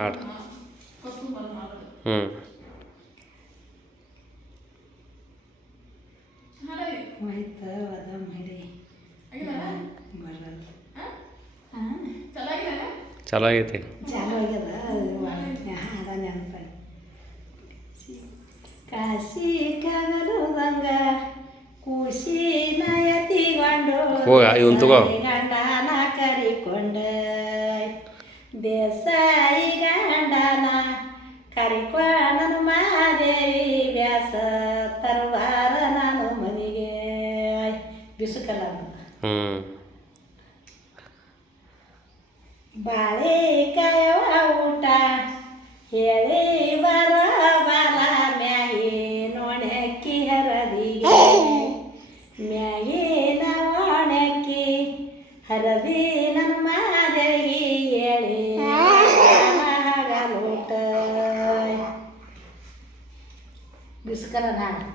ಹಾಡು ಹ್ಞೂ ಚಲೋ ಆಗೈತಿ ಕಾಶಿ ಕಗಲುದಂಗ ಕೂಸಿ ನಯತಿಗೊಂಡು ಇವನ್ ತಗೋ ಗಂಡನ ಕರಿಕೊಂಡ ದೇಸಾಯಿ ಗಂಡನ ಕರಿಕೊಂಡನು ಮಾದೇವಿ ವ್ಯಾಸ ತರುವಾರ ನಾನು ಮನೆಗೆ ಬಿಸುಕಲ್ಲ ಬಾಳೆಕಾಯವ ಊಟ ಹೇಳಿ ಬರ ಬಾಲ ಮ್ಯಾಗಿ ನೋಣಕ್ಕಿ ಹರದಿಗೆ ಮ್ಯಾಗಿನ ಒಣಕ್ಕಿ ಹರದಿ ನನ್ನ ಮಾದೇವಿ ಹೇಳಿ ಹಾಗಲೂಟ ಬಿಸ್ಕರ ನಾಡು